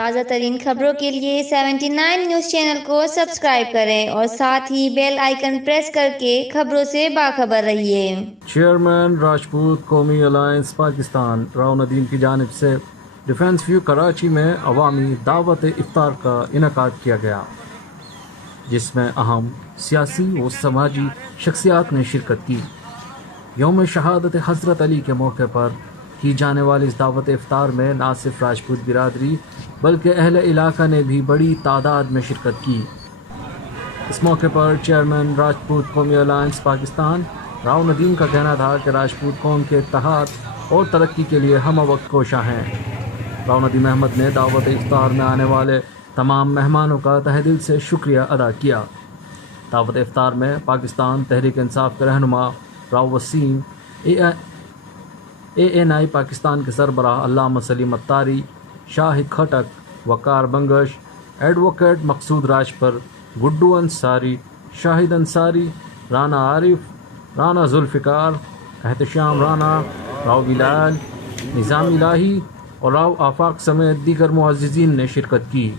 تازہ ترین خبروں کے لیے 79 نیوز چینل کو سبسکرائب کریں اور ساتھ ہی بیل آئیکن پریس کر کے خبروں سے باخبر رہیے۔ چیئرمین راجپوت قومی الائنس پاکستان راؤ ندیم کی جانب سے ڈیفنس ویو کراچی میں عوامی دعوت افطار کا انعقاد کیا گیا، جس میں اہم سیاسی و سماجی شخصیات نے شرکت کی۔ یوم شہادت حضرت علی کے موقع پر کی جانے والی اس دعوت افطار میں نہ صرف راجپوت برادری بلکہ اہل علاقہ نے بھی بڑی تعداد میں شرکت کی۔ اس موقع پر چیئرمین راجپوت قومی الائنس پاکستان راؤ ندیم کا کہنا تھا کہ راجپوت قوم کے اتحاد اور ترقی کے لیے ہم وقت کوشاں ہیں۔ راؤ ندیم احمد نے دعوت افطار میں آنے والے تمام مہمانوں کا تہہ دل سے شکریہ ادا کیا۔ دعوت افطار میں پاکستان تحریک انصاف کے رہنما راؤ وسیم، ANI پاکستان کے سربراہ علامہ سلیم اتاری، شاہد خٹک، وقار بنگش، ایڈوکیٹ مقصود راجپر، گڈو انصاری، شاہد انصاری، رانا عارف، رانا ذوالفقار، احتشام رانا، راؤ بلال، نظام الہی اور راؤ آفاق سمیت دیگر معززین نے شرکت کی۔